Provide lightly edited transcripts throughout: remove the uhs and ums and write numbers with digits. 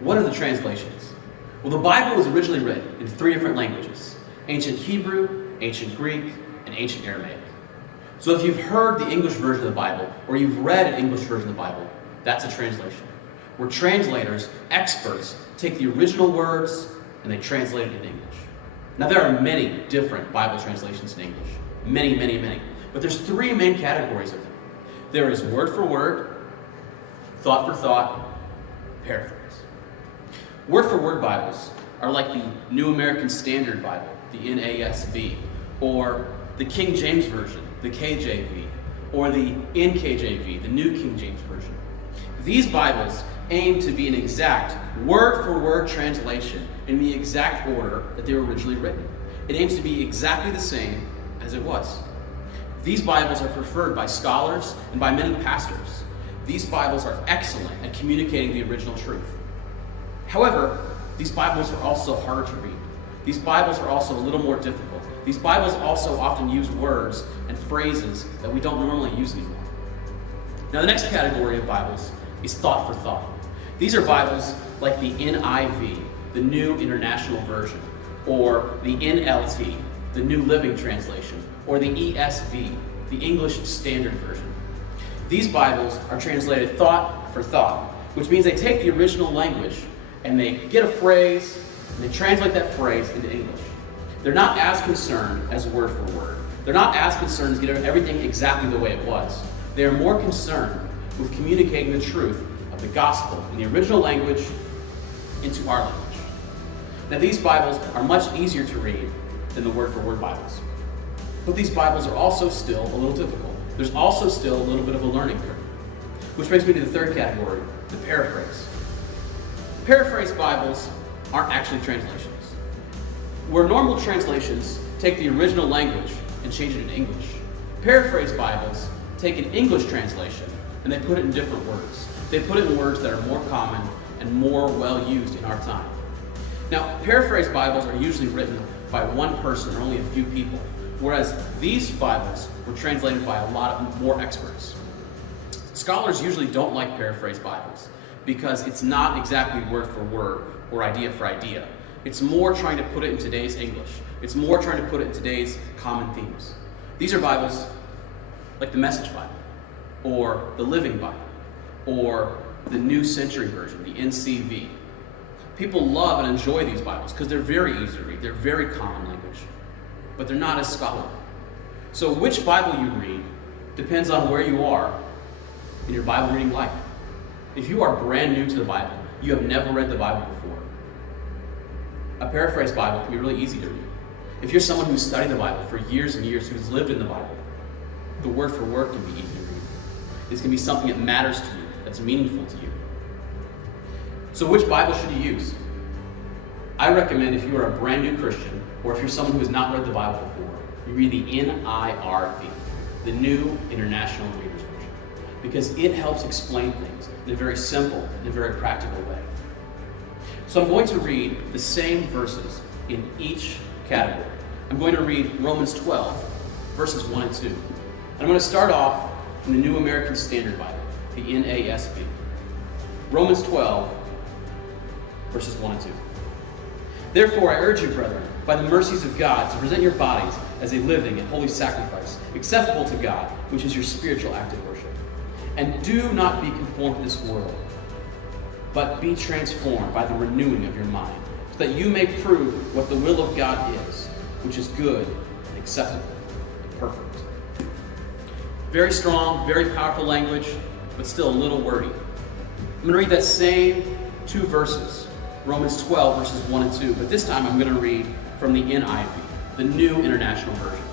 What are the translations? Well, the Bible was originally written in 3 different languages: ancient Hebrew, ancient Greek, and ancient Aramaic. So if you've heard the English version of the Bible, or you've read an English version of the Bible, that's a translation. Where translators, experts, take the original words and they translate it in English. Now there are many different Bible translations in English. Many, many, many. But there's 3 main categories of them. There is word for word, thought for thought, paraphrase. Word for word Bibles are like the New American Standard Bible, the NASB, or the King James Version, the KJV, or the NKJV, the New King James Version. These Bibles aim to be an exact word-for-word translation in the exact order that they were originally written. It aims to be exactly the same as it was. These Bibles are preferred by scholars and by many pastors. These Bibles are excellent at communicating the original truth. However, these Bibles are also harder to read. These Bibles are also a little more difficult. These Bibles also often use words and phrases that we don't normally use anymore. Now, the next category of Bibles is thought for thought. These are Bibles like the NIV, the New International Version, or the NLT, the New Living Translation, or the ESV, the English Standard Version. These Bibles are translated thought for thought, which means they take the original language and they get a phrase and they translate that phrase into English. They're not as concerned as word for word. They're not as concerned as getting everything exactly the way it was. They are more concerned with communicating the truth of the gospel in the original language into our language. Now, these Bibles are much easier to read than the word for word Bibles. But these Bibles are also still a little difficult. There's also still a little bit of a learning curve. Which brings me to the third category, the paraphrase. Paraphrase Bibles aren't actually translations. Where normal translations take the original language and change it into English, paraphrase Bibles take an English translation and they put it in different words. They put it in words that are more common and more well used in our time. Now, paraphrase Bibles are usually written by one person or only a few people, whereas these Bibles were translated by a lot of more experts. Scholars usually don't like paraphrase Bibles because it's not exactly word for word or idea for idea. It's more trying to put it in today's English. It's more trying to put it in today's common themes. These are Bibles like the Message Bible, or the Living Bible, or the New Century Version, the NCV. People love and enjoy these Bibles because they're very easy to read. They're very common language, but they're not as scholarly. So which Bible you read depends on where you are in your Bible reading life. If you are brand new to the Bible, you have never read the Bible before, a paraphrase Bible can be really easy to read. If you're someone who's studied the Bible for years and years, who's lived in the Bible, the word for word can be easy to read. It's going to be something that matters to you, that's meaningful to you. So which Bible should you use? I recommend, if you are a brand new Christian, or if you're someone who has not read the Bible before, you read the NIRV, the New International Reader's Version, because it helps explain things in a very simple and a very practical way. So I'm going to read the same verses in each category. I'm going to read Romans 12, verses 1 and 2. And I'm going to start off in the New American Standard Bible, the NASB. Romans 12, verses 1 and 2. Therefore, I urge you, brethren, by the mercies of God, to present your bodies as a living and holy sacrifice, acceptable to God, which is your spiritual act of worship. And do not be conformed to this world, but be transformed by the renewing of your mind, so that you may prove what the will of God is, which is good and acceptable and perfect. Very strong, very powerful language, but still a little wordy. I'm going to read that same two verses, Romans 12, verses 1 and 2, but this time I'm going to read from the NIV, the New International Version.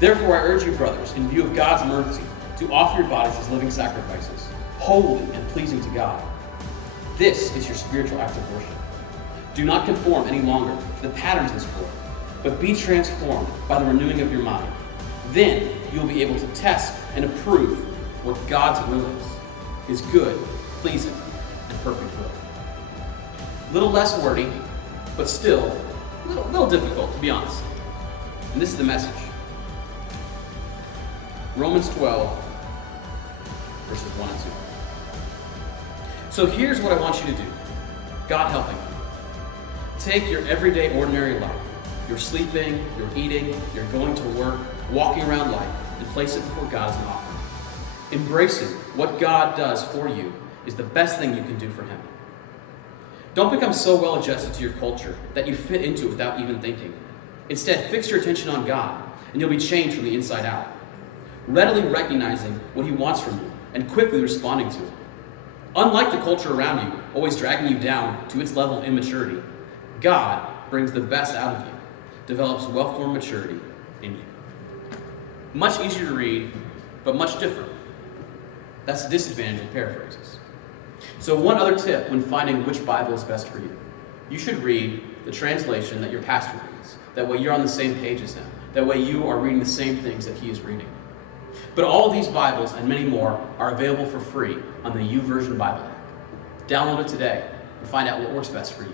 Therefore, I urge you, brothers, in view of God's mercy, to offer your bodies as living sacrifices, holy and pleasing to God. This is your spiritual act of worship. Do not conform any longer to the patterns of this world, but be transformed by the renewing of your mind. Then you will be able to test and approve what God's will is, his good, pleasing, and perfect will. A little less wordy, but still a little difficult, to be honest. And this is the message. Romans 12, verses 1 and 2. So here's what I want you to do. God helping you. Take your everyday, ordinary life. You're sleeping, you're eating, you're going to work, walking around life, and place it before God as an offering. Embracing what God does for you is the best thing you can do for Him. Don't become so well adjusted to your culture that you fit into it without even thinking. Instead, fix your attention on God, and you'll be changed from the inside out. Readily recognizing what He wants from you, and quickly responding to it. Unlike the culture around you, always dragging you down to its level of immaturity, God brings the best out of you, develops well-formed maturity in you. Much easier to read, but much different. That's the disadvantage of paraphrases. So one other tip when finding which Bible is best for you. You should read the translation that your pastor reads. That way you're on the same page as him. That way you are reading the same things that he is reading. But all of these Bibles and many more are available for free on the YouVersion Bible app. Download it today and find out what works best for you.